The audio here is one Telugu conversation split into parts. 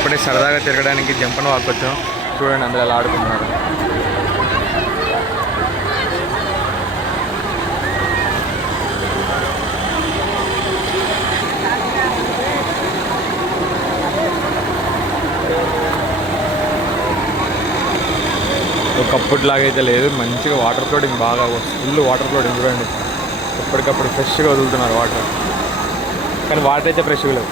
ఇప్పుడే సరదాగా తిరగడానికి జంపన వాక్ వచ్చాం. చూడండి అందరూ ఎలా ఆడుకుంటున్నారు. ఒకప్పుడు లాగైతే లేదు, మంచిగా వాటర్ ఫ్లోటింగ్ బాగా ఫుల్ వాటర్ ఫ్లోటింగ్. చూడండి ఎప్పటికప్పుడు ఫ్రెష్గా వదులుతున్నారు వాటర్, కానీ వాటర్ అయితే ఫ్రెష్గా లేదు.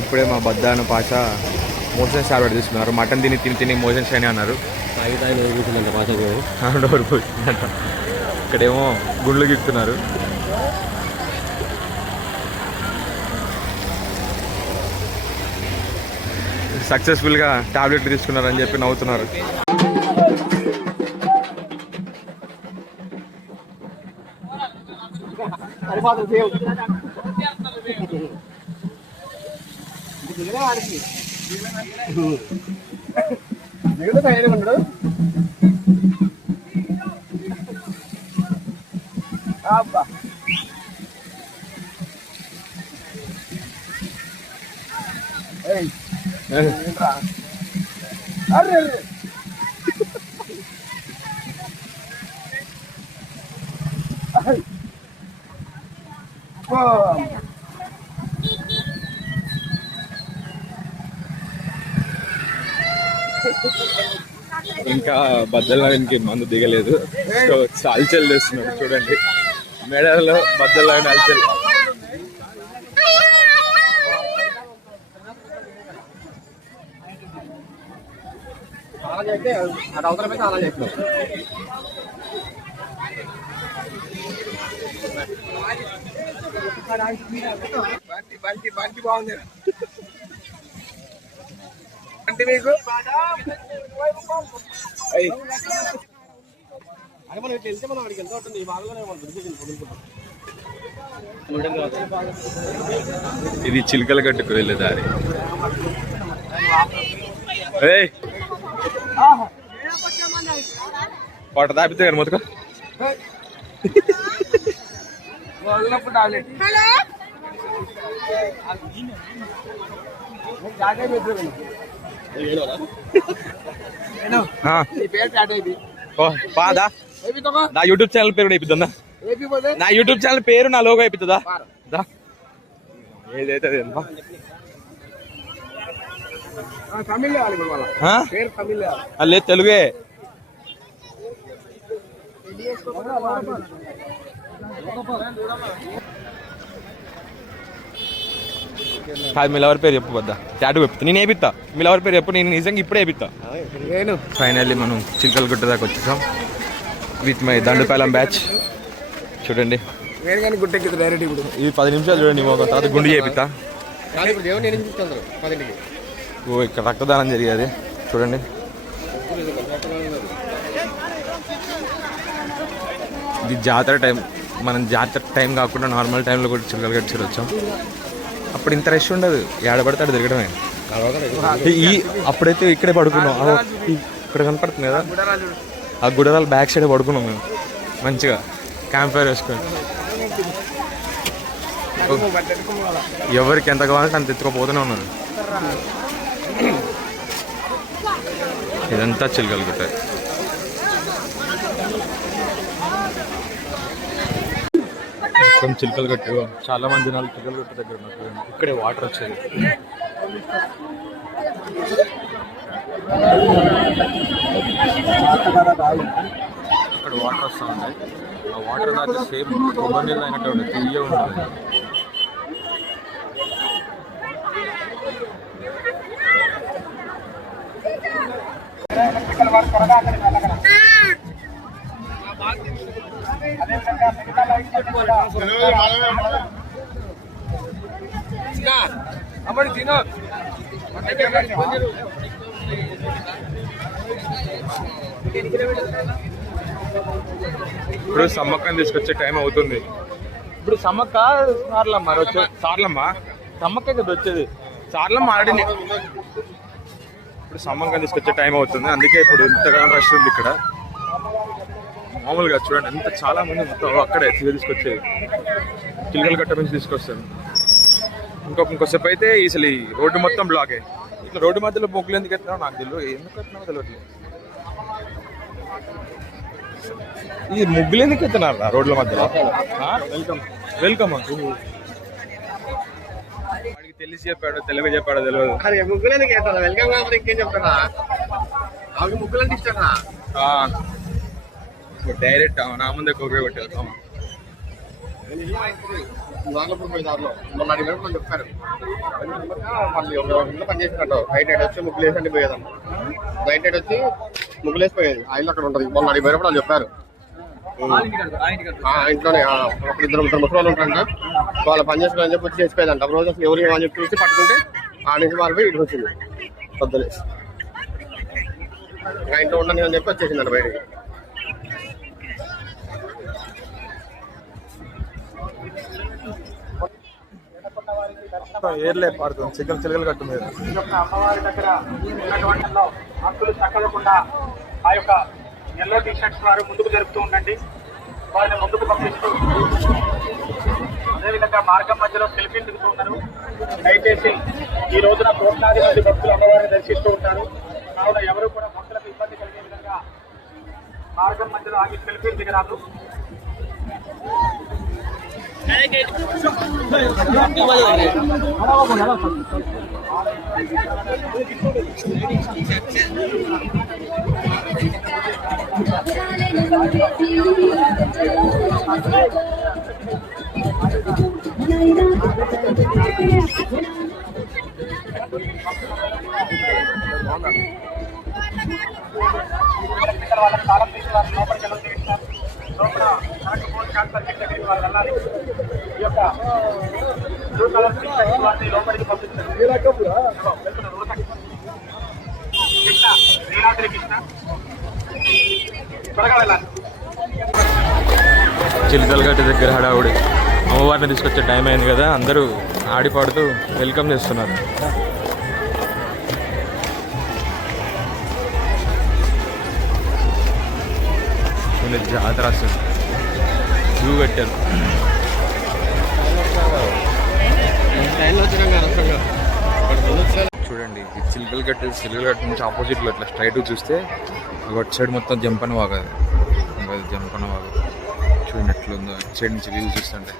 ఇప్పుడే మా బద్దాను పాష మోషన్స్ టాబ్లెట్ తీసుకున్నారు. మటన్ తిని తిని తిని మోషన్స్ అని అన్నారు. డోర్ పోయిందంట. ఇక్కడేమో గుండ్లు గిక్కుతున్నారు. సక్సెస్ఫుల్గా టాబ్లెట్లు తీసుకున్నారని చెప్పి నవ్వుతున్నారు. ఇంకా బద్దలానికి మందు దిగలేదు. సో అల్చల్ చేస్తున్నారు. చూడండి మెడలో బద్దలాని అల్చల్. బాగుంది అంటే మీకు ఇది చిలుకల గట్టుకు వెళ్ళే దారి. పాట తాపితే కానీ మొత్తం పాదా నా యూట్యూబ్ ఛానల్ పేరు అయిపోతుందా? నా యూట్యూబ్ ఛానల్ పేరు నా లోగో అయిపోతుందా? ఏదైతే లేదు, తెలుగే. కాదు, మీ లవర్ పేరు చెప్పు. వద్దా టాటూ చెప్తా, నేను వేపిస్తా. మీ లవర్ పేరు చెప్పు, నేను నిజంగా ఇప్పుడే వేపిస్తా. ఫైనల్లీ మనం చిలుకల గుట్ట దాకా వచ్చేసాం విత్ మై దండుపాలెం బ్యాచ్. చూడండి ఇది 10 నిమిషాలు. చూడండి తర్వాత గుండు చేపిస్తా. ఓ ఇక్కడ రక్తదానం జరిగేది. చూడండి ఇది జాతర టైం. మనం జాతర టైం కాకుండా నార్మల్ టైంలో కూడా చిలుకల గట్టు వచ్చాం. అప్పుడు ఇంత రష్ ఉండదు, ఏడబడతాడు తిరగడమే. అప్పుడైతే ఇక్కడే పడుకున్నాం. ఇక్కడ కనపడుతుంది కదా, ఆ గుడరాల బ్యాక్ సైడ్ పడుకున్నాం మేము మంచిగా క్యాంప్ ఫైర్ వేసుకొని. ఎవరికి ఎంత కావాలంటే అంత ఎత్తుకోపోతూనే ఉన్నారు. ఇదంతా చిలుకల గుట్ట. మొత్తం చిలుకలు గట్టు. చాలా మంది జనాలు చిలుకల గట్టు దగ్గర ఉన్నారు. ఇక్కడే వాటర్ వచ్చేది. ఇక్కడ వాటర్ వస్తూ ఉన్నాయి. ఆ వాటర్ దాకా సేమ్ కొబ్బరి నీళ్ళు అయినట్టు ఉంటుంది, తీయ ఉంటుంది. ఇప్పుడు సమ్మక్కని తీసుకొచ్చే టైం అవుతుంది. ఇప్పుడు సమ్మక్క సార్లమ్మ వచ్చే సార్లమ్మ సమ్మక్క కదా వచ్చేది. సార్లమ్మ ఆడిని ఇప్పుడు సమ్మక్కని తీసుకొచ్చే టైం అవుతుంది. అందుకే ఇప్పుడు ఇంతగా రష్ ఉంది ఇక్కడ. మామూలుగా చూడండి ఎంత చాలా మంది మొత్తం అక్కడే తీసుకొచ్చేది చిలకల కట్ట నుంచి తీసుకొస్తారు. ఇంకొకసేపు అయితే అసలు ఈ రోడ్డు మొత్తం బ్లాక్ అయ్యి ఇట్లా రోడ్డు మధ్యలో బొగ్గులు ఎందుకు ఎత్తున్నావు నాకు తెలియదు, ఎందుకు ఎత్తున్నావు తెలియట్లేదు. ఈ ముగ్గులు ఎందుకు ఎత్తున్నారు రోడ్ల మధ్యలో? వెల్కమ్ వెల్కమ్ వాడికి తెలిసి చెప్పాడు తెలుగు చెప్పాడో తెలియదు. ముగ్గులు ఎందుకు ఎత్తారు? వెల్కమ్ కాకపోతే ఇంకేం చెప్తారా? ఆవిడ ముగ్గులు అంటే ఇష్టం డైరెక్ట్ నా ముందే కోపే కొట్టారు. దారిలో మొన్న అడిగినప్పుడు చెప్పారు మళ్ళీ ఒక పని చేసినట్టు నైట్ ఎయిట్ వచ్చి ముగ్గులు వేసి అంటే పోయేదాన్ని. నైట్ ఎయిట్ వచ్చి ముగ్గులు వేసిపోయేది ఆయిల్ అక్కడ ఉంటుంది. మొన్న అడిగిపోయినప్పుడు వాళ్ళు చెప్పారు ఇంట్లోనే అప్పుడు ఇద్దరు ముసలి ఉంటారంట, వాళ్ళు పని చేసుకోవాలని చెప్పి వచ్చి చేసిపోయేదంట. ఒక రోజు అసలు ఎవరు ఏమని చెప్పి చూసి పట్టుకుంటే ఆ నుంచి మారిపోయి ఇటు వచ్చింది పొద్దునే. ఇంట్లో ఉండని అని చెప్పి వచ్చేసిందంట బయటికి. ఏర్లే పాడుతుంది చిలకలు కట్టు మీద. అమ్మవారి దగ్గర ఉన్నటువంటి భక్తులు చక్కకుండా ఆ యొక్క ఎల్లో టీ షర్ట్స్ వారు ముందుకు జరుపుతూ ఉండండి, వారిని ముందుకు పంపిస్తూ. అదేవిధంగా మార్గం మధ్యలో సెల్ఫీలు దిగుతూ ఉన్నారు. దయచేసి ఈ రోజున కోట్లాది మంది భక్తులు అమ్మవారిని దర్శిస్తూ ఉంటారు కావున ఎవరు కూడా భక్తులకు ఇబ్బంది కలిగే విధంగా మార్గం మధ్యలో ఆగి సెల్ఫీలు దిగరాదు. వాళ్ళకి తాళం తీసి వారిని లోపలికి ఎలా చేస్తారు లోపల కరెక్ట్ ఫోన్ ట్రాన్స్ఫర్ దగ్గరికి వాళ్ళు వెళ్ళాలి. ఈ యొక్క బ్లూ కలర్ వారిని లోపలికి పంపిస్తారు. నీలాద్రి కృష్ణ త్వరగా వెళ్ళాలి. చిలకల గట్టు దగ్గర హడావుడి అమ్మవారిని తీసుకొచ్చే టైం అయింది కదా, అందరూ ఆడిపాడుతూ వెల్కమ్ చేస్తున్నారు. జాతర అసలు క్యూ పెట్టారు. చూడండి చిలకల గట్టు నుంచి ఆపోజిట్లో ఇట్లా స్ట్రైట్ చూస్తే అటు సైడ్ మొత్తం జంపన వాగదు, జంపన వాగదు. చూడండి ఎట్లుందో అటు సైడ్ నుంచి వ్యూ చూస్తుంటే.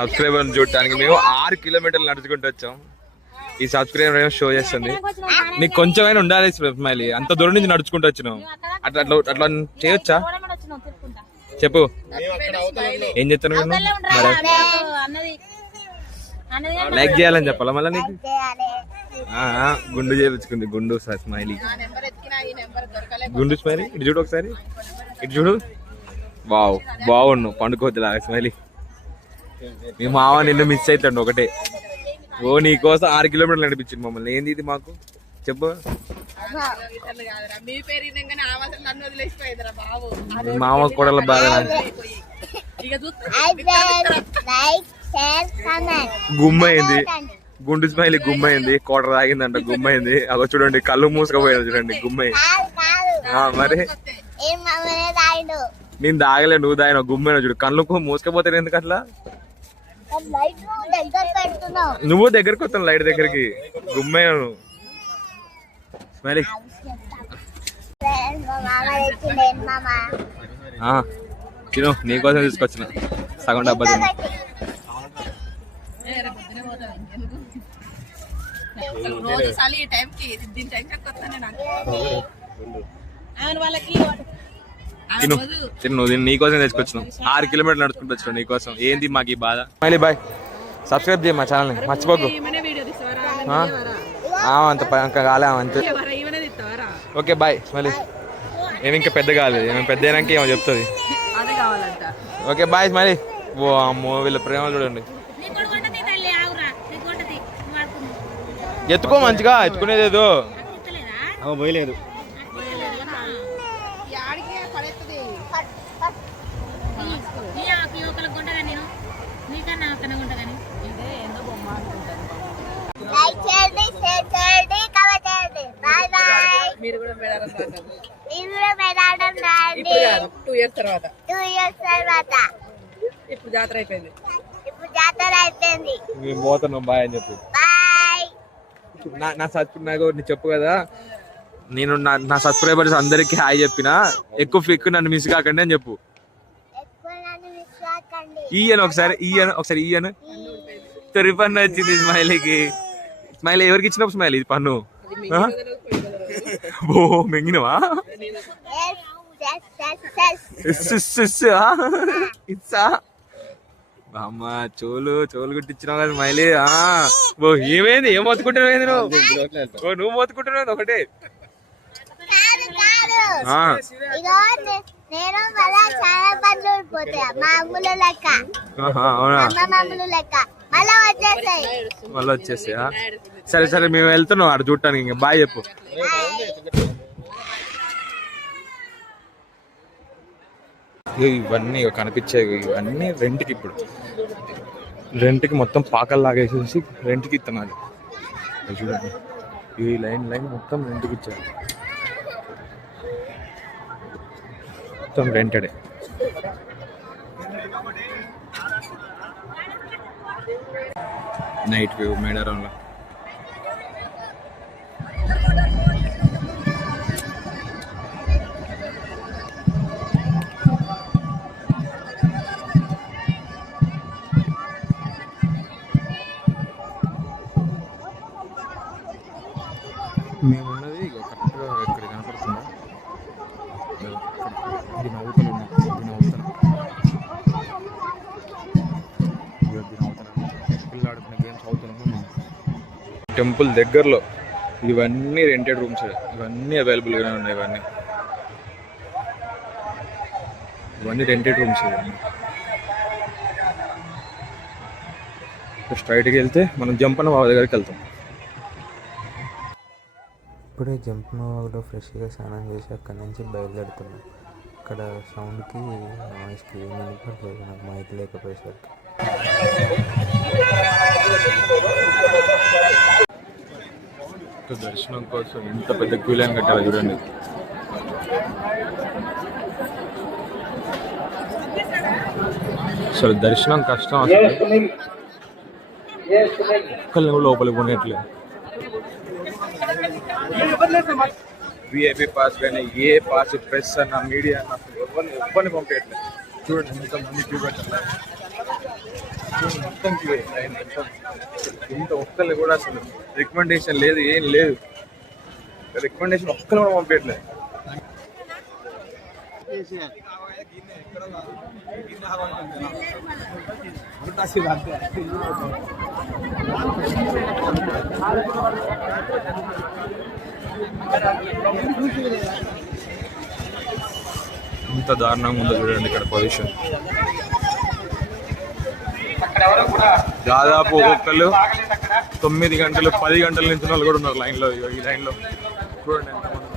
సబ్స్క్రైబర్ చూడటానికి మేము 6 కిలోమీటర్లు నడుచుకుంటూ వచ్చాం. ఈ సబ్స్క్రైబర్ ఏమో షో చేస్తుంది. నీకు కొంచెమైనా ఉండాలి స్మైలీ, అంత దూరం నుంచి నడుచుకుంటూ వచ్చినావు. అట్లా అట్లా అట్లా చేయొచ్చా చెప్పు. ఏం చెప్తాను లైక్ చేయాలని చెప్పాలా మళ్ళీ నీకు? గుండు చేయించుకుంది గుండు స్మైలీ, గుండు స్మైలీ. ఇటు చూడు ఒకసారి, ఇటు చూడు. బాగున్నావు పండుకోవద్దులా స్మైలీ. మీ మామ నిన్ను మిస్ అవుతాడు ఒకటే. ఓ నీకోసం 6 కిలోమీటర్లు నడిపించింది మమ్మల్ని. ఏంది ఇది మాకు చెప్పు. మామ కూడా బాగా గుమ్మయింది, గుండు స్మైలీ గుమ్మయింది, కోట తాగిందంట గుమ్మయింది. అగో చూడండి కళ్ళు మూసుకపోయారు చూడండి గుమ్మయి. మరి నేను తాగలే, నువ్వు తాగిన గుమ్మైన చూడు. కళ్ళు మూసుకపోతే ఎందుకు అట్లా? నువ్వు దగ్గరకు వస్తాను లైట్ దగ్గరికి, గుమ్మయ్యాను స్మైలీ. తిను నీకోసం తీసుకొచ్చిన సగం డబ్బా తిను. తిను తిను నీకోసం తెచ్చుకొచ్చినాం. 6 కిలోమీటర్లు నడుచుకుంటూ వచ్చినావు నీకోసం. ఏంది మాకు ఈ బాధ. స్మైలీ బాయ్, సబ్స్క్రైబ్ చేయ మా ఛానల్ని మర్చిపోకు. అంత కాలే అంతే. Okay bye smiley. ఏమి ఇంకా పెద్ద కాలేదు, ఏమైనా పెద్ద అయినాక ఏమో చెప్తుంది. Okay bye smiley. ఓ అమ్మో వీళ్ళ ప్రేమ చూడండి. ఎత్తుకో మంచిగా, ఎత్తుకునేది ఏదో పోయలేదు. లైక్ చేయండి. మీరు కూడా మేడారం రాండి. మీరు కూడా మేడారం రాండి. ఇప్పుడు కాదు, 2 years తర్వాత. 2 years తర్వాత. ఇప్పుడు జాతర అయిపోయింది. ఇప్పుడు జాతర అయిపోయింది. మేము పోతున్నాం బాయ్ అని చెప్పు. బాయ్. నా సబ్స్క్రైబర్ నీకు చెప్పు కదా, నేను నా సబ్స్క్రైబర్స్ అందరికి హాయ్ చెప్పిన, ఎక్కువ నన్ను మిస్ కాకండి అని చెప్పు. ఎక్కువ నన్ను మిస్ కాకండి. ఒకసారి ఈయను తొరి పన్ను వచ్చింది స్మైలీకి. స్మైలీ ఎవరికి ఇచ్చినప్పుడు స్మైల్ ఇది పన్ను ఓ మెంగినవా ఇచ్చా అమ్మ చోలు కుట్టించినావు కదా స్మైలీ. ఓ ఏమైంది, ఏం మొత్తుకుంటున్నావు నువ్వు మొత్తుకుంటున్నావు ఒకటే. నేను మళ్ళా చాలా పనులు ఊడిపోతాయి మామూలు లెక్క. మామూలు లెక్క మళ్ళీ వచ్చేసాయా? సరే మేము వెళ్తున్నాం అక్కడ చూడటానికి. ఇంకా బాయ్ చెప్పు. ఇవన్నీ కనిపించాయి, ఇవన్నీ రెంట్కి. ఇప్పుడు రెంట్కి మొత్తం పాకలు లాగేసేసి రెంట్కి ఇస్తున్నారు. చూడండి ఈ లైన్ మొత్తం రెంట్కి ఇచ్చారు. మొత్తం రెంటెడే. నైట్ వ్యూ మేడారంలో. మేమున్నది కరెక్ట్గా ఇక్కడ కనపడుతుందా? దీని అవతల పిల్లలు గేమ్స్ అవుతున్నాము. టెంపుల్ దగ్గరలో ఇవన్నీ రెంటెడ్ రూమ్స్, ఇవన్నీ అవైలబుల్గానే ఉన్నాయి. ఇవన్నీ రెంటెడ్ రూమ్స్. స్ట్రైట్కి వెళ్తే మనం జంపన్న బాబు దగ్గరికి వెళ్తాం. ఇప్పుడే జంపనవాగులో ఫ్రెష్గా స్నానం చేసి అక్కడి నుంచి బయలుదేరుతున్నాం. అక్కడ సౌండ్కి నాయిస్కి ఏమి వినపడలేదు నాకు, మైక్ లేకపోయేసరికి. దర్శనం కోసం ఎంత పెద్ద క్యూ లైన్ కట్టాలి చూడండి. అసలు దర్శనం కష్టం, అసలు ఒక్కళ్ళని కూడా లోపలికి పోనట్లేదు. విఐపి పాస్ కానీ ఏ పాస్ ప్రెస్ అన్న మీడియా అన్న ఎవరిని పంపేయట్లేదు. చూడండి ఎంతమంది క్యూ పెట్టాలి, మొత్తం క్యూ. ఇంత ఒక్కళ్ళు కూడా అసలు రికమెండేషన్ లేదు, ఏం లేదు. రికమెండేషన్ ఒక్కళ్ళు కూడా పంపేయట్లేదు. ఇంత దారుణంగా ఉందో చూడండి ఇక్కడ పొజిషన్. దాదాపు ఒక్కొక్కళ్ళు 9 గంటలు 10 గంటల నుంచి వాళ్ళు కూడా ఉన్నారు లైన్లో. ఈ లైన్లో చూడండి ఎంతమంది.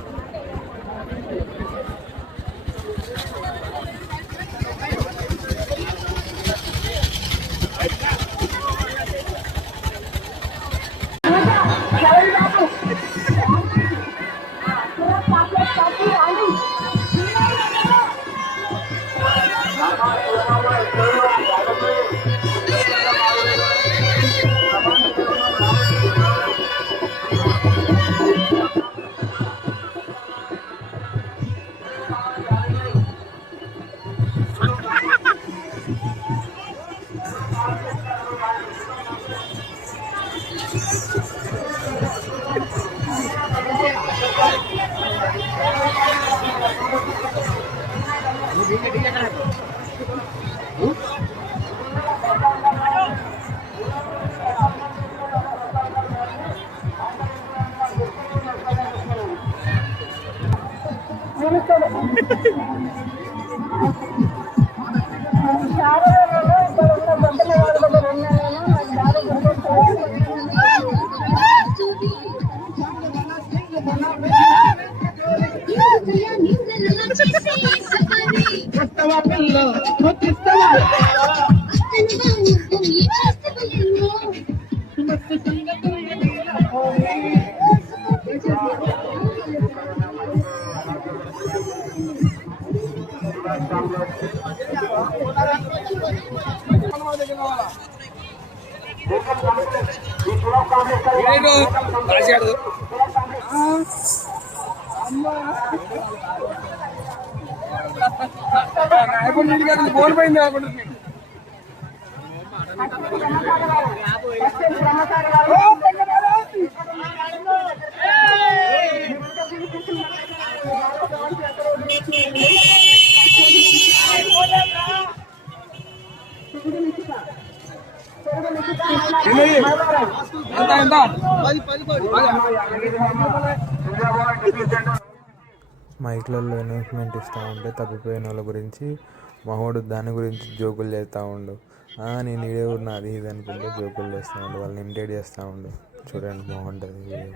మైక్లలో అనౌన్స్మెంట్ ఇస్తూ ఉంటే తప్పిపోయిన వాళ్ళ గురించి మావాడు దాని గురించి జోకులు చేస్తూ ఉండు. నేను ఇడే ఉన్నా అది ఇది అనుకుంటే జోకులు చేస్తూ ఉండు, వాళ్ళని ఇమిటేట్ చేస్తూ ఉండు. చూడండి బాగుంటుంది వీడియో.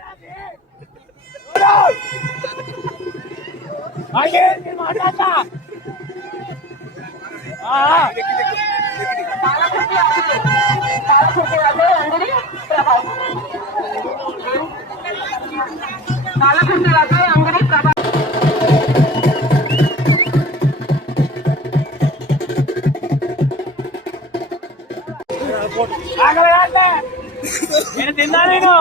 నేను తిన్నా నేను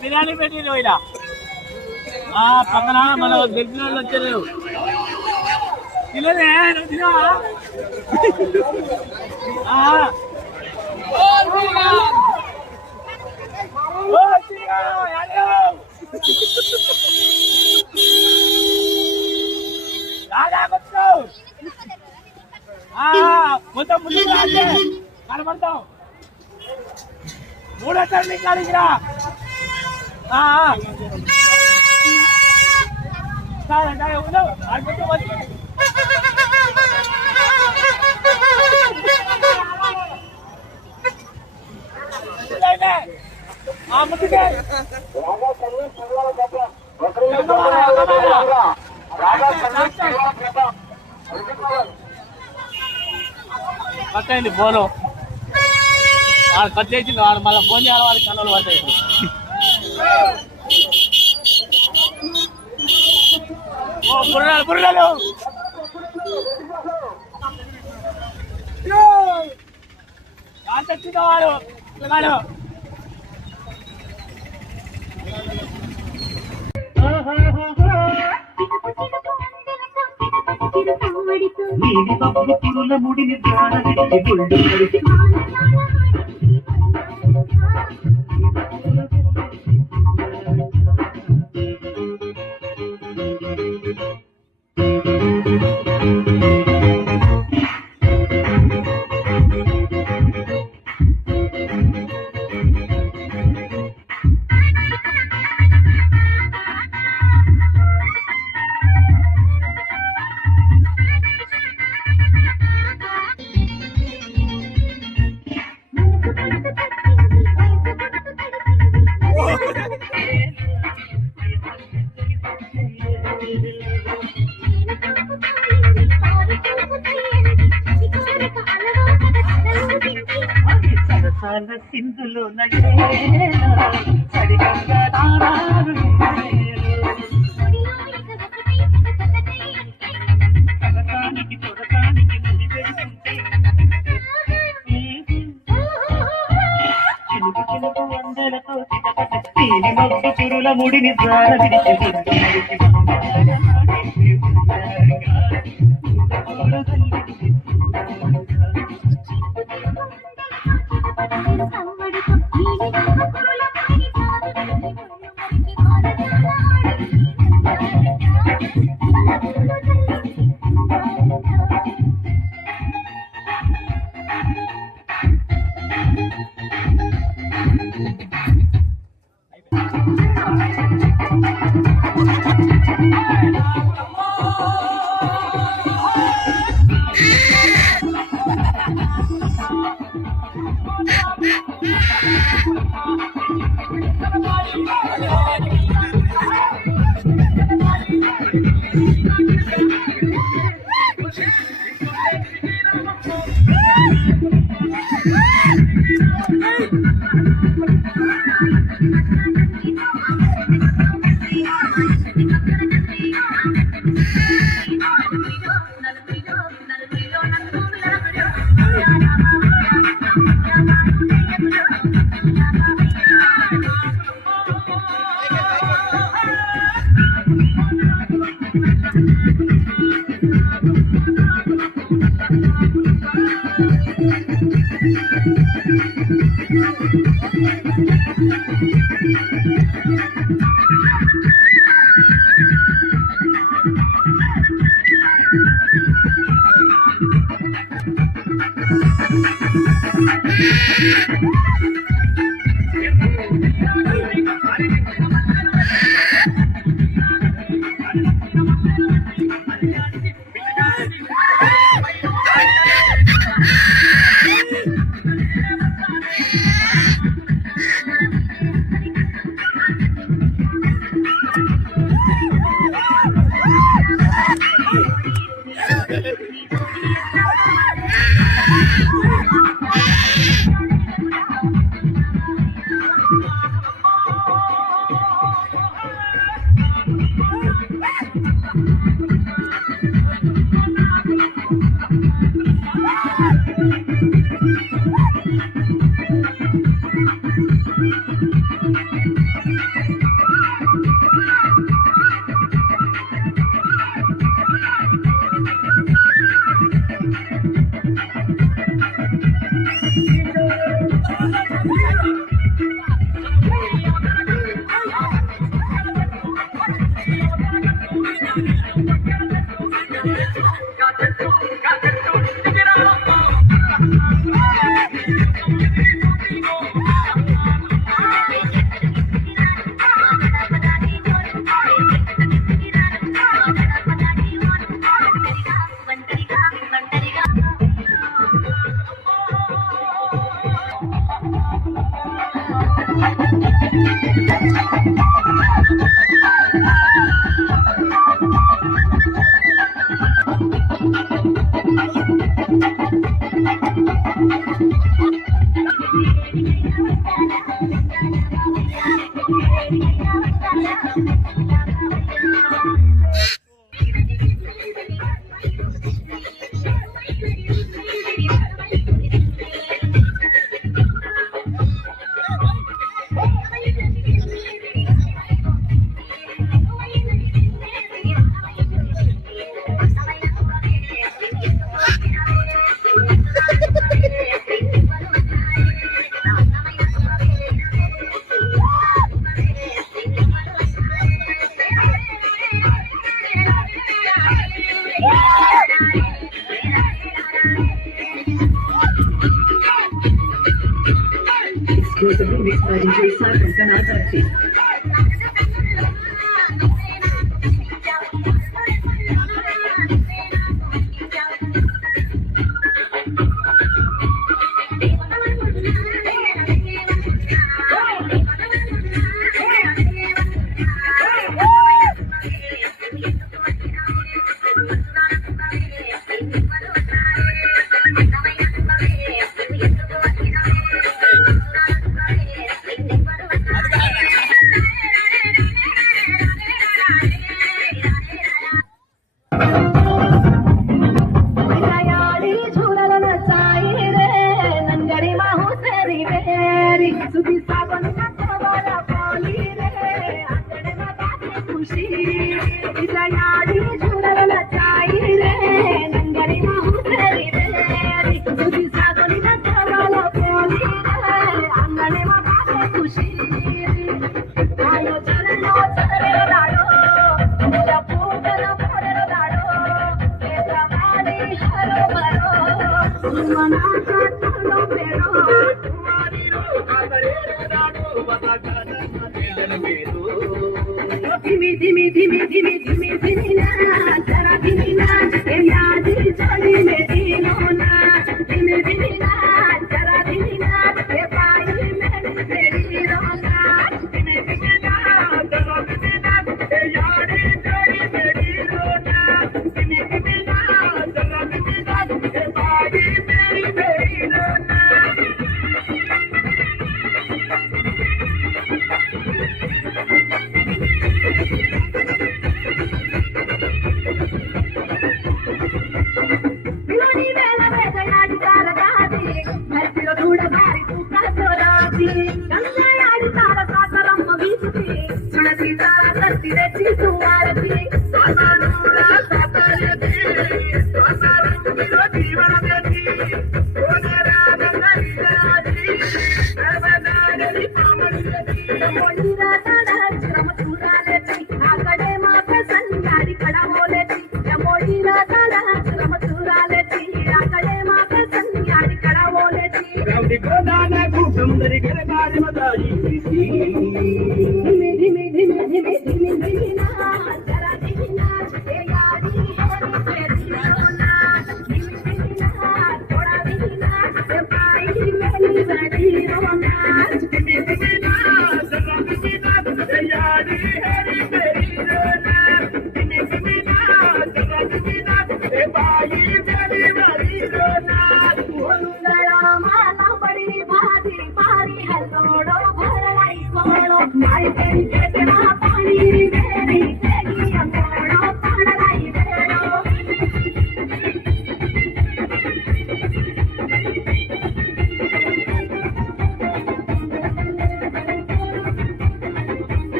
బిర్యానీ పెట్టి ఇలా పక్కన మన తెలిసిన వాళ్ళు వచ్చారు తినలే నువ్వు తినవా మొత్తం ముందు కనబడతావు మూడో టర్నింగ్ కాడికిరా కట్ అయింది ఫోను కట్ చేసింది వాడు మళ్ళీ ఫోన్ చేయాలి వాడికి కన్నులు పడతాయి. బుర్రలు బుర్రలు వచ్చిందా వాడు ముడిని సింధులు చురుల ముడిని Thank you. Exclusively mixed by DJ Sai from Karnataka.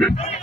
Thank you.